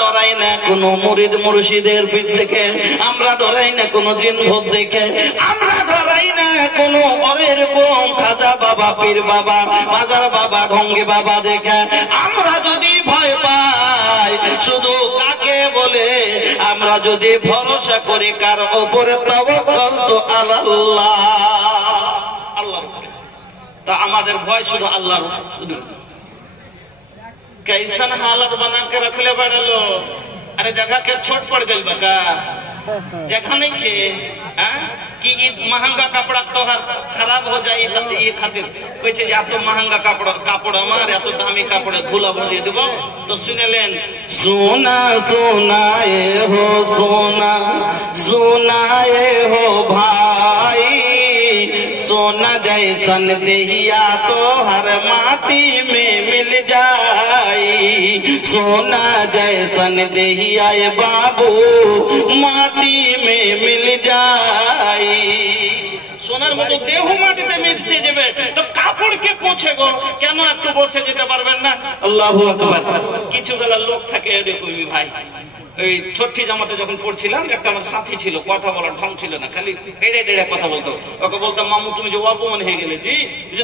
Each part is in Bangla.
ডরাই না কোনো মুরিদ মুর্শিদের পিঠ থেকে, আমরা ডরাই না কোনো জিন ভূত দেখে, আমরা ডরাই না কোনো এরকম খাজা বাবা, পীর বাবা, মাজার বাবা, ঢঙ্গি বাবা দেখে। আমরা যদি ভয় পাই শুধু কাকে বলে, আমরা যদি ভরসা করি কার উপরে, তাওয়াক্কালতু আলাল্লাহ, আল্লাহর উপরে। তা আমাদের ভয় শুধু আল্লাহর উপরে। कैसन हालत बना के रख ले बड़े लोग। अरे जगह के छोट पड़ गई बका, जगह नहीं खे कि महंगा कपड़ा तोहर खराब हो जाए, ये खातिर कोई चीज या तो महंगा कापड़ हमारे, या तो दामी कापड़ धूला भर दे देबो। तो सुने लेन, सोना सोनाए हो, सोना सोनाए हो भाई, सोना जैसन देहिया तो हर माटी में मिल जाई, सोना जैसन देहिया बाबू माटी में मिल जाई। সোনার মতো দেহ মাটিতে মিশে যাবে, তো কাপড়কে পৌঁছে গো কেন একটু বসে যেতে পারবেন না? আল্লাহু আকবার। কিছু বেলা লোক থাকে এরকমই ভাই। ওই ছোট্টি জামাতে যখন পড়ছিলাম, একটা আমার সাথী ছিল, কথা বলার ঢং ছিল না, খালি এড়ে এড়ে কথা বলতো। ওকে বলতাম, মামু তুমি যে অপমান হয়ে গেলে, জি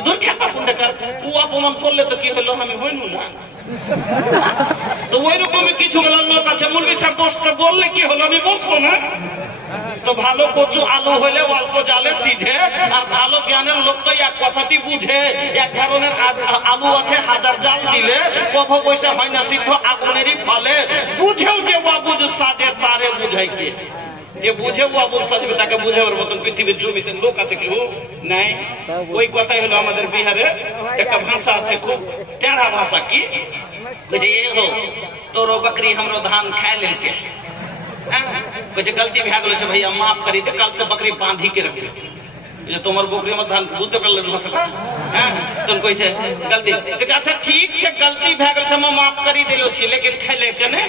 দূর খেপা কোনটা, ও অপমান করলে তো কি হলো, আমি হইনু না। তো ওইরকমই কিছু বেলার লোক আছে, মুরগি সাহেব বসতে বললে কি হলো, আমি বসবো না। তো ভালো কচু আলু হলে অল্প জালে সিঝে, আর ভালো জ্ঞানের লোক তো এক কথাটি বুঝে। এক ধরনের আলু আছে, হাজার জাল দিলে কখো পয়সা হয় না সিদ্ধ, আগুনেরই ফলে। বুঝেও যে বাবুজ সাজে, তারে বুঝাই কে? যে বুঝে বাবুল সাজবে তাকে বুঝাবার মতন পৃথিবীর জমিতে লোক আছে কেউ নাই। ওই কথাই হলো আমাদের বিহারে একটা ভাষা আছে, খুব টেढ़ा भाषा की, ये हो तोरो बकरी हमरो धान खाए लेके, कुछ गलती भै गेलो छै भैया माफ करी दे, कल से बकरी बांधी के रख, তোমার বকরি আমার ধান বুঝতে পারলেন ভাষাটা, হ্যাঁ तुम कोई छे गलती, अच्छा ठीक छे गलती भै गेल छै, हम माफ करी देलो छी, लेकिन खैले केने?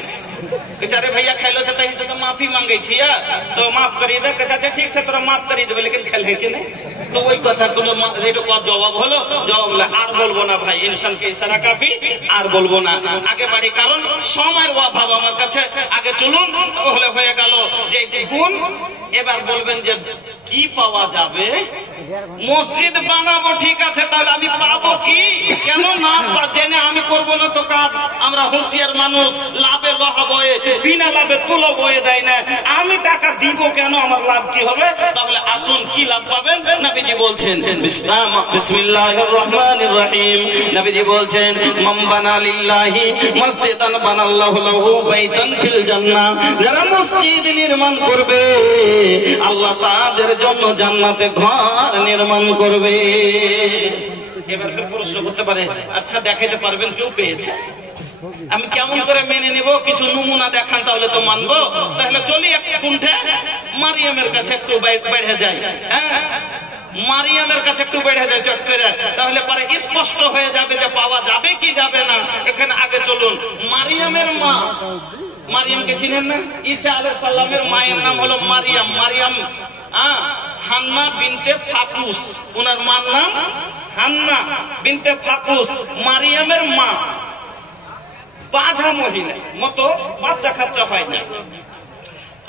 बेचारे भैया खैलो छै तही से तो माफी मांगे छिया, तो माफ करी दे। अच्छा ठीक छे तोरा माफ करी देबे, लेकिन खैले केने? तो ওই কথা কোনো রেটো কত জবাব হলো, জবাব হলো আর বলবো না ভাই, ইনসানকে ইশারা কাফি, আর বলবো না, আগে বাড়ি, কারণ সময়ের অভাব আমার কাছে। আগে চলুন, তাহলে হয়ে গেল যে গুণ। এবার বলবেন যে কি পাওয়া যাবে? মসজিদ বানাবো, ঠিক আছে, তাহলে আমি পাবো কি? কেন না জেনে আমি করবো না তো কাজ। আমরা হুঁশিয়ার মানুষ, লাভে লোহা বয়ে, বিনা লাভে তুলো বয়ে দেয় না। আমি টাকা দিব কেন, আমার লাভ কি হবে? তাহলে আসুন কি লাভ পাবেন? নবীজি বলছেন বিসমিল্লাহির রহমানির রহিম, নবীজি বলছেন মান বানা লিল্লাহি মসজিদান বানাল্লাহু লাহু বাইতান ফিল জান্নাহ, যারা মসজিদ নির্মাণ করবে আল্লাহ তাদের জন্য জান্নাতে ঘর নির্মাণ করবে। এবার প্রশ্ন করতে পারে, আচ্ছা দেখাইতে পারবেন কেউ পেয়েছে? আমি কেমন করে মেনে নিব? কিছু নমুনা দেখান, তাহলে তো মানবো। তাহলে চলি এক কুণ্ঠে মারিয়ামের কাছে একটু বেড়ে যাই, হ্যাঁ মারিয়ামের কাছে একটু বেড়ে যায় চট করে, তাহলে পরে স্পষ্ট হয়ে যাবে যে পাওয়া যাবে কি যাবে না। এখানে আগে চলুন, মারিয়ামের মা, মারিয়ামকে চিনেন না? ঈসা আলাইহিস সালামের মায়ের নাম হলো মারিয়াম। মারিয়াম হান্না বিনতে ফাকুস, ওনার মার নাম হান্না বিনতে ফাকুস। মারিয়ামের মা বাঁঝা মহিলা, মতো বাচ্চা কাচ্চা হয় না,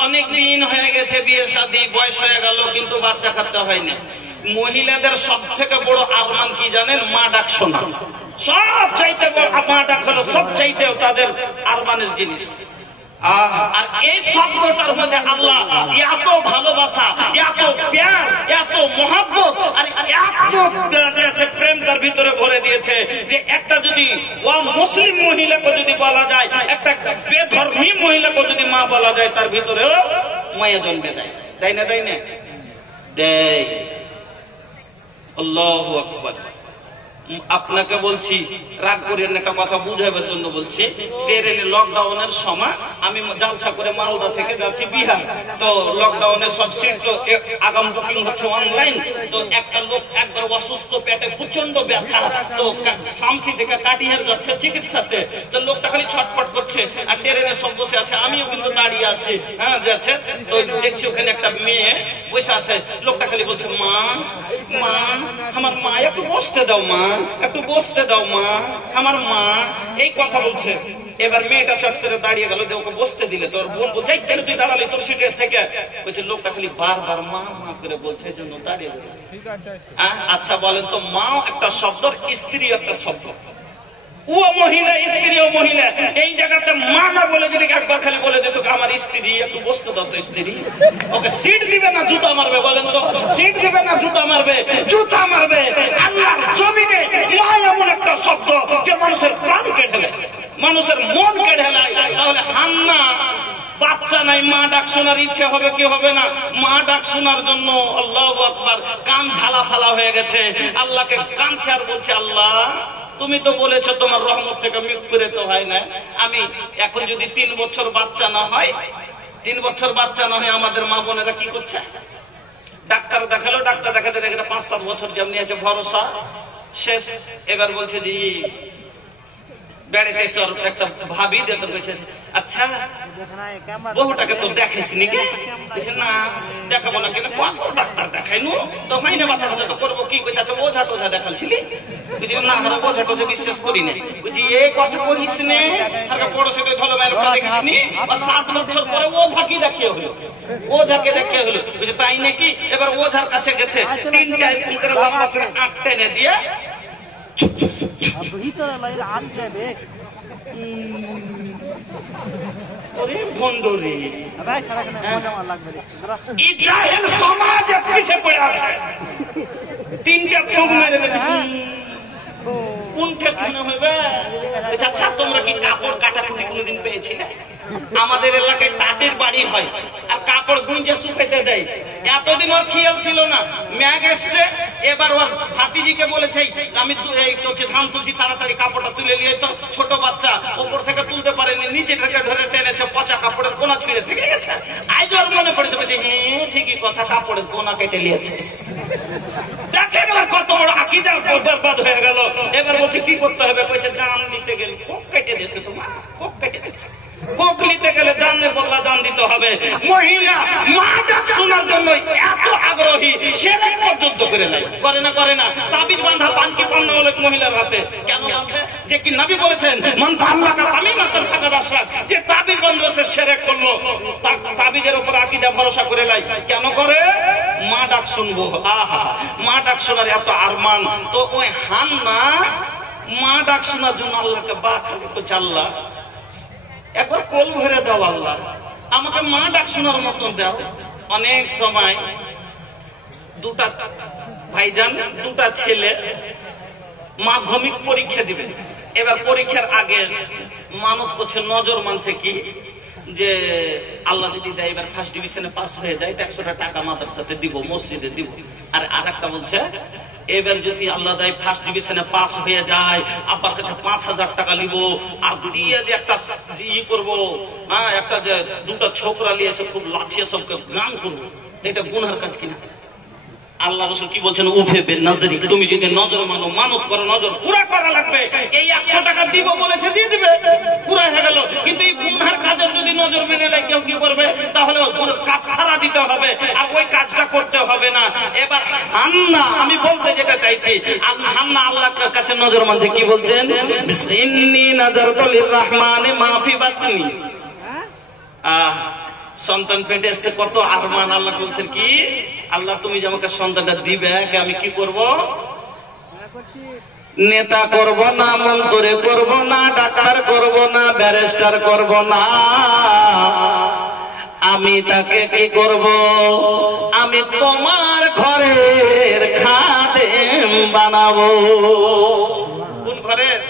অনেক দিন হয়ে গেছে, বিয়ে শাদী বয়স হয়ে গেল, কিন্তু বাচ্চা কাচ্চা হয় না। মহিলাদের সব থেকে বড় আরমান কি জানেন? মা ডাক শোনা। সব চাইতে মা ডাক হলো সব চাইতে তাদের আরমানের জিনিস। আর এই শব্দটার মধ্যে আল্লাহ এত ভালোবাসা, এত প্যার, এত মহব্বত, আর এত প্রেম তার ভিতরে ভরে দিয়েছে যে একটা যদি মুসলিম মহিলাকে যদি বলা যায়, একটা বেধর্মী মহিলাকে যদি মা বলা যায়, তার ভিতরেও মায়া জন্মে দেয়। দেয় না? দেয় না? দেয়। আল্লাহু আকবার। আপনাকে বলছি, রাগ করেন, একটা কথা বুঝাবার জন্য বলছি। ট্রেনে লকডাউনের সময় আমি জালসা করে মালদা থেকে যাচ্ছি বিহার, তো লকডাউনের সব সিট তো আগাম বুকিং হচ্ছে অনলাইন। তো একটা লোক একবার অসুস্থ, পেটে প্রচন্ড ব্যথা, তো শামসি থেকে কাটিহার যাচ্ছে চিকিৎসাতে। তো লোকটা খালি ছটফট করছে, আর ট্রেনে সব বসে আছে, আমিও কিন্তু দাঁড়িয়ে আছি, হ্যাঁ যাচ্ছে। তো দেখছি ওখানে একটা মেয়ে বসে আছে, লোকটা খালি বলছে মা মা, আমার মা একটু বসতে দাও মা। একটু বসতে দাও মা, আমার মা এই কথা বলছে। এবার মেয়েটা চট করে দাঁড়িয়ে গেল, ওকে বসতে দিলে। তোর বোন বলছে কেন তুই দাঁড়ালি তোর সিটের থেকে? বলছে লোকটা খালি বারবার মা মা করে বলছে, এই জন্য দাঁড়িয়ে গেল। আচ্ছা বলেন তো, মাও একটা শব্দ, স্ত্রী একটা শব্দ। ও মহিলা, স্ত্রী ও মহিলা, এই জায়গাতে মা না বলে যদি একবার খালি বলে দিত আমার স্ত্রী, একটু বসতে দাও তো স্ত্রী, ওকে সিট দিবে না জুতা মারবে? বলেন তো, সিট দিবে না জুতা মারবে? জুতা মারবে। আল্লাহর জমিনে মা এমন একটা শব্দ যে মানুষের প্রাণ কেড়ে নেয়, মানুষের মন কেড়ে নেয়। তাহলে হান্না বাচ্চা নাই, মা ডাক শোনার ইচ্ছে হবে কি হবে না? মা ডাক শোনার জন্য আল্লাহু আকবার কান ঝালা ফালা হয়ে গেছে। আল্লাহকে কাঁদছে আর বলছে, আল্লাহ তুমি তো বলেছো তোমার রহমত থেকে মৃত্যুরে তো হয় না। আমি এখন যদি 3 বছর বাচ্চা না হয়, 3 বছর বাচ্চা না হয়, আমাদের মা বোনেরা কি করছে? ডাক্তার দেখালো, ডাক্তার দেখাতে দেখে 5-7 বছর যেমনি আছে ভরসা শেষ। এবার বলছে যে বেড়াতে একটা ভাবি দিয়ে তোর বলছে, আচ্ছা বহুটাকে তোর দেখাইস নি কে? বলছে না দেখাবো না। কেন? কত ডাক্তার দেখাইনু তো হয় না, বাচ্চা বাচ্চা তো করবো কি? কইছে আচ্ছা ওঝা টোঝা দেখালছিলি? বুঝি না, আমরা ওঝা টোঝা বিশ্বাস করি না। বুঝি এই কথা কহিস নে, আর পড়োশে ধলো বাইরটা দেখিস নি? আর 7 বছর পরে ওঝা কি দেখিয়ে হলো? ওঝাকে দেখিয়ে হলো। বুঝি তাই নাকি? এবার ওঝার কাছে গেছে, 3টা এরকম করে লম্বা করে আট টেনে দিয়ে সমাজ পিছিয়ে পড়ে আছে। 3টা ফোক মেরে দেখেছি কোনটা কেন হবে? আচ্ছা তোমরা কি কাপড় কাটাকুটি কোনোদিন পেয়েছিলে? আমাদের এলাকায় টাটের বাড়ি হয় আর কাপড় গুঁজে শুকাইতে দেয়। এতদিন ওর খেয়াল ছিল না, ম্যাগ এসছে। এবার ওর ভাতিজিকে বলেছে আমি ধান তুলছি, তাড়াতাড়ি কাপড়টা তুলে নিয়ে। তো ছোট বাচ্চা ওপর থেকে তুলতে পারেনি, নিচে থেকে ধরে টেনেছে, পচা কাপড়ের কোনা ছিঁড়ে থেকে গেছে। আজ ওর মনে পড়েছে, হ্যাঁ ঠিকই কথা, কাপড়ের কোনা কেটে নিয়েছে। দেখেন আর কত বড় আকীদা বরবাদ হয়ে গেল। এবার বলছে কি করতে হবে? কইছে জান নিতে গেলে কোক কেটে দিয়েছে, তোমার কোক কেটে দিয়েছে। কোক নিতে গেলে জানের বদলা জান দিতে হবে। মহিলা মা ডাক শোনার জন্য এত আগ্রহী, সেটা পর্যন্ত করে নাই। করে না করে না তাবিজ বাঁধা পানকি পান্না হলে মহিলার হাতে কেন বাঁধে? যে কি নবী বলেছেন মান তাআল্লাকা তামিমাতান ফাকাদ আশরাক, যে তাবিজ বাঁধলো সে শিরক করলো। তাবিজের উপর আকীদা ভরসা করে নাই। কেন করে? মা ডাক শুনবো। আহা, মা ডাক শোনার এত আরমান। তো ওই হান্না মা ডাক শোনার জন্য আল্লাহকে আল্লাহ একবার কোল ভরে দাও, আল্লাহ আমাকে মা ডাক শোনার মতন দাও। অনেক সময় 2টা ভাইজান, 2টা ছেলে মাধ্যমিক পরীক্ষা দিবে। এবার পরীক্ষার আগে মানত করছে, নজর মানছে কি যে আল্লাহ যদি দেয় এবার ফার্স্ট ডিভিশনে পাস হয়ে যায় 100টা টাকা মাদ্রাসাতে দিব, মসজিদে দিব। আর একটা বলছে এবার যদি আল্লাহ দেয় ফার্স্ট ডিভিশনে পাস হয়ে যায়, আব্বার কাছে 5000 টাকা নিব, আর দিয়ে যে একটা ই করবো, একটা যে 2টা ছোকরা নিয়েছে খুব লাচিয়ে সবকে গান করবো। এটা গুনার কাজ কিনা? আল্লাহ রাসূল কি বলছেন? উফে বে নজরি, তুমি যদি নজর মানো, মানত করো, নজর পুরা করা লাগবে। এই 100 টাকা দিব বলেছে দিয়ে দিবে, পুরা হয়ে গেল। কিন্তু এই গুনার কাজের যদি নজর মেনে নেয় কেউ কি করবে? তাহলে কাফারা দিতে হবে, আর ওই কাজটা করতে হবে না। এবার হান্না, আমি বলতে যেটা চাইছি, হান্না আল্লাহর কাছে নজর মানছে। কি বলছেন? ইন্নী নাযারতু লিররহমানি মা ফি বাতনি। সন্তান পেটে এসছে, কত আরমান। আল্লাহ বলছেন কি? আল্লাহ তুমি যে আমাকে সন্তানটা দিবে, আমি কি করব? নেতা করব না, মন্ত্রী করব না, ডাক্তার করব না, ব্যারিস্টার করব না, আমি তাকে কি করব? আমি তোমার ঘরের খাদেম বানাবো। কোন ঘরের?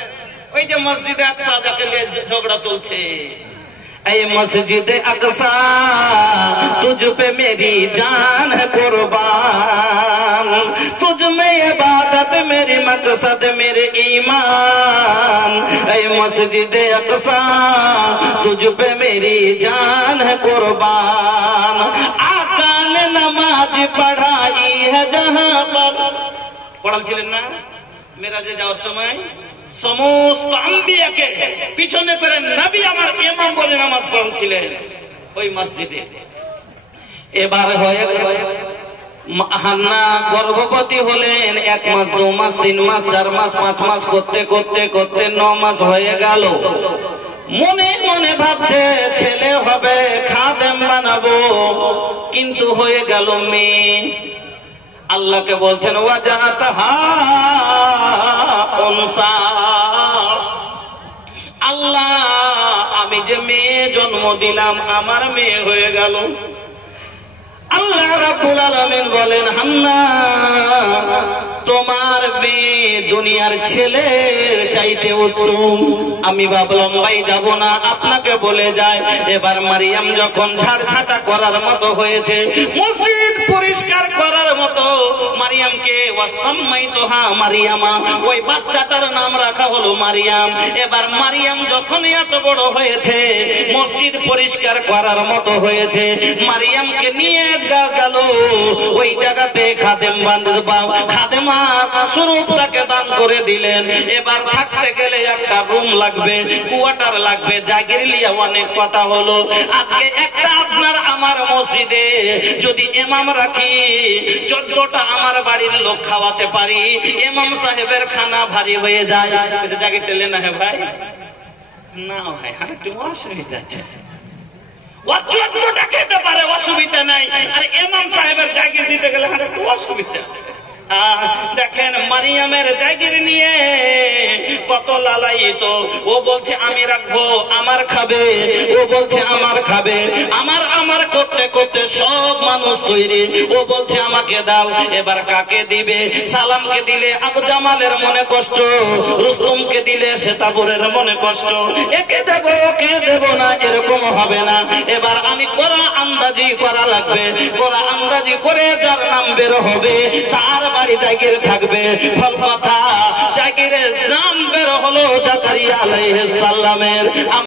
ওই যে মসজিদে আকসা যাকে নিয়ে ঝগড়া চলছে, ऐ मस्जिद अक़सा तुझ पे मेरी जान है कुर्बान, तुझ में इबादत मेरी मकसद मेरे ईमान, ऐ मस्जिद अक़सा तुझ पे मेरी जान है कुर्बान, आका ने नमाज पढ़ाई है जहाँ पर। পড়াচ্ছিলেন না মেরাজে যাওয়ার সময়? সমস্ত আম্বিয়াকে পিছনে করে নবী আমার ইমাম বলে নামাজ পড়াচ্ছিলেন ওই মসজিদে। এবার হয়ে হান্না গর্ভবতী হলেন। 1 মাস 2 মাস 3 মাস 4 মাস 5 মাস করতে করতে করতে 9 মাস হয়ে গেল। মনে মনে ভাবছে ছেলে হবে, খাদেম বানাবো, কিন্তু হয়ে গেল মেয়ে। আল্লাহকে বলছেন ওয়াজাতাহা উনসা, আল্লাহ আমি যে মেয়ে জন্ম দিলাম আমার মেয়ে হয়ে গেল। আল্লাহ রাব্বুল আলামিন বলেন হান্না তোমার মেয়ে দুনিয়ার ছেলের চাইতে উত্তম। আমি ভাবলাম ভাই যাব না, আপনাকে বলে যায়। এবার মারিয়াম যখন ঝাড়ঝাঁটা করার মতো হয়েছে, মসজিদ পরিষ্কার করার মতো, মারিয়ামকে ওয়াসাম্মাইতুহা মারিয়ামা, ওই বাচ্চাটার নাম রাখা হলো মারিয়াম। এবার মারিয়াম যখন এত বড় হয়েছে, মসজিদ পরিষ্কার করার মতো হয়েছে, মারিয়ামকে নিয়ে গেল ওই জায়গাতে খাদেম খাদেমা স্বরূপটাকে দান করে দিলেন। এবার থাকতে গেলে একটা রুম লাগবে, কোয়ার্টার লাগবে, জায়গা নিয়ে অনেক কথা হলো। আজকে একটা আপনার আমার মসজিদে যদি ইমাম রাখি, 14টা আমার বাড়ির লোক খাওয়াতে পারি, ইমাম সাহেবের খানা ভারী হয়ে যায়। এটা জায়গা টেলে না হে ভাই, না ভাই, আর একটু অসুবিধা আছে। 14টা খেতে পারে, অসুবিধা নাই, আর ইমাম সাহেবের জায়গা দিতে গেলে আর একটু অসুবিধা আছে। দেখেন মারিয়ামের জায়গা নিয়ে কত লালায়িত। ও বলছে আমি রাখবো, আমার খাবে, ও বলছে আমার খাবে, আমার করতে করতে সব মানুষ তৈরি। ও বলছে আমাকে দাও। এবার কাকে দিবে? সালামকে দিলে আবু জামালের মনে কষ্ট, রুস্তমকে দিলে সেতাবুরের মনে কষ্ট। একে দেব ওকে দেব না, এরকম হবে না। এবার আমি কোরা আন্দাজি করা লাগবে। কোরা আন্দাজি করে যার নাম বের হবে তার বাড়ি জায়গির থাকবে। ফল কথা জায়গিরের নাম বের হলো জাকারিয়া আলাইহিস সালামের।